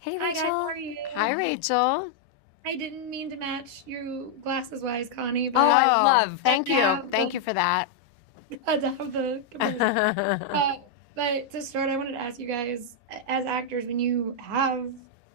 Hey, Hi guys, how Rachel. are you? Hi, Rachel. I didn't mean to match you glasses wise, Connie, Oh, but I Oh, love. had thank to you. have Thank the you for that. had to have the comparison. Uh, but to start, I wanted to ask you guys, as actors, when you have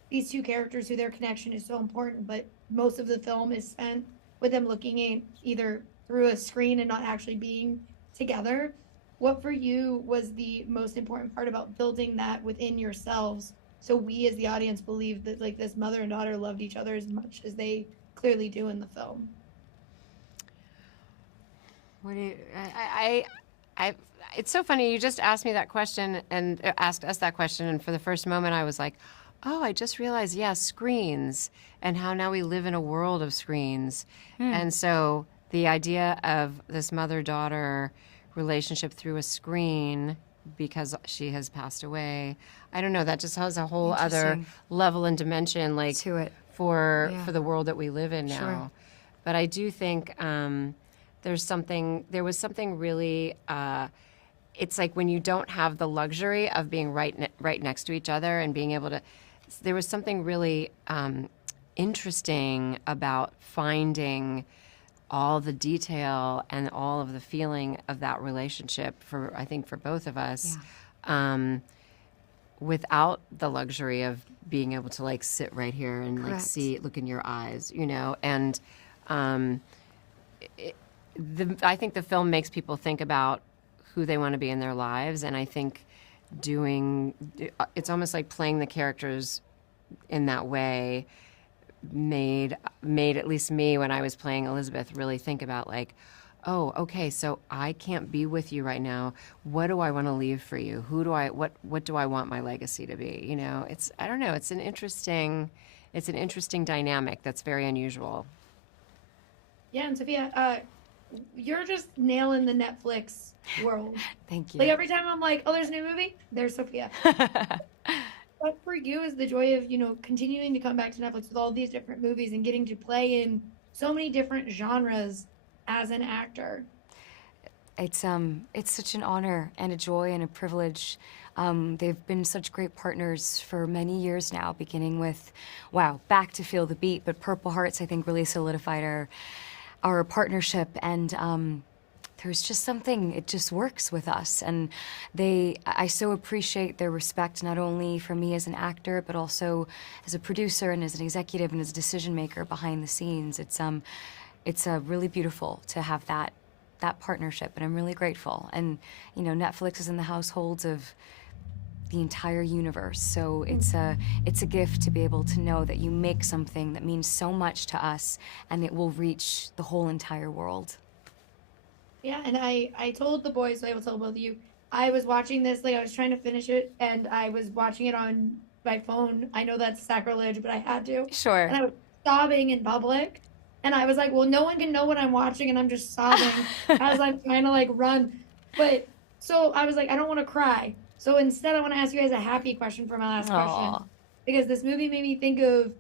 these two characters who their connection is so important, but most of the film is spent with them looking at either through a screen and not actually being together. What for you was the most important part about building that within yourselves? So we as the audience believe that like this mother and daughter loved each other as much as they clearly do in the film. What do you, I, it's so funny. You just asked me that question and asked us that question. And for the first moment, I was like, oh, I just realized, yeah, screens and how now we live in a world of screens. And so the idea of this mother daughter relationship through a screen because she has passed away, I don't know, that just has a whole other Interesting. level and dimension like To it. for Yeah. the world that we live in now. Sure. But I do think there was something really, it's like when you don't have the luxury of being right next to each other and being able to, there was something really interesting about finding all the detail and all of the feeling of that relationship for, I think, for both of us. Without the luxury of being able to like sit right here and like Correct. look in your eyes, and um, I think the film makes people think about who they want to be in their lives, and I think it's almost like playing the characters in that way made at least me when I was playing Elizabeth really think about like, oh, okay, so I can't be with you right now. What do I want to leave for you? What do I want my legacy to be? It's, I don't know, it's an interesting dynamic that's very unusual. Yeah, and Sophia, you're just nailing the Netflix world. Thank Like you. every time I'm like, oh, there's a new movie, there's Sophia. What for you is the joy of, continuing to come back to Netflix with all these different movies and getting to play in so many different genres as an actor? It's such an honor and a joy and a privilege. They've been such great partners for many years now, beginning with, wow, Back to Feel the Beat, but Purple Hearts, I think, really solidified our partnership, and there's just something, it just works with us, and I so appreciate their respect, not only for me as an actor, but also as a producer and as an executive and as a decision maker behind the scenes. It's really beautiful to have that partnership, and I'm really grateful. And Netflix is in the households of the entire universe, so it's a gift to be able to know that you make something that means so much to us, and it will reach the whole entire world. Yeah, and I told the boys, so I will tell both of you, I was watching this, like I was trying to finish it, and I was watching it on my phone. I know that's sacrilege, but I had to. And Sure. I was sobbing in public. And I was like, well, no one can know what I'm watching, and I'm just sobbing as I'm trying to like run. But so I was like, I don't want to cry. So instead, I want to ask you guys a happy question for my last question. Aw. Because this movie made me think of,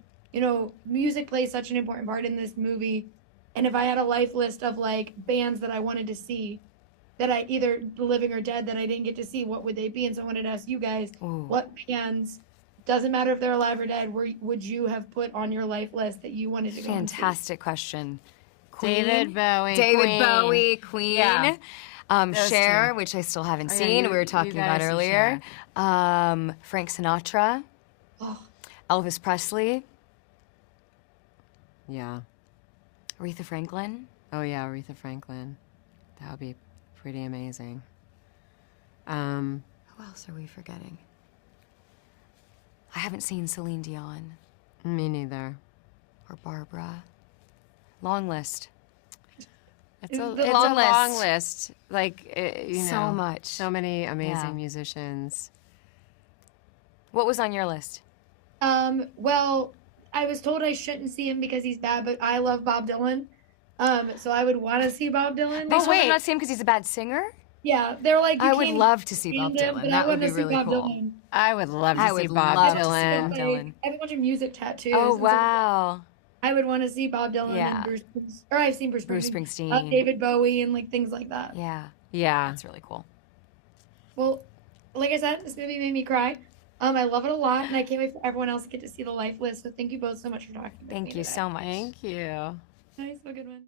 music plays such an important part in this movie. And if I had a life list of like bands that I wanted to see, that I either living or dead that I didn't get to see, what would they be? And so I wanted to ask you guys, Ooh. what bands, doesn't matter if they're alive or dead, would you have put on your life list that you wanted to go and see? Fantastic question. David Bowie, David Queen. Bowie, Queen. Yeah. Those Cher, two. which I still haven't Oh, yeah, seen. you- We were you talking gotta about see earlier. Frank Sinatra, Oh, Elvis Presley, Yeah. Aretha Franklin. Oh yeah, Aretha Franklin. That would be pretty amazing. Um, Who else are we forgetting? I haven't seen Celine Dion Me neither. or Barbara. Long list. It's a The long long list. Like So much. so many amazing Yeah. musicians. What was on your list? well, I was told I shouldn't see him because he's bad, but I love Bob Dylan. So I would want to see Bob Dylan. They told wait. him not to see him because he's a bad singer? Yeah, they're like, you I would can't love to see Bob stand him, Dylan. but That I would want be to see really Bob cool. Dylan. I would love to I see would Bob love to see Dylan. Bob Dylan. I have a bunch of music tattoos. Oh, and so wow. I would want to see Bob Dylan Yeah. and or I've seen Bruce Bruce Springsteen, Springsteen. David Bowie, and like things like that. Yeah, Yeah. that's really cool. Well, like I said, this movie made me cry. I love it a lot, and I can't wait for everyone else to get to see the life list. So thank you both so much for talking with me Thank you today. so much. Thank you. Nice, have a good one.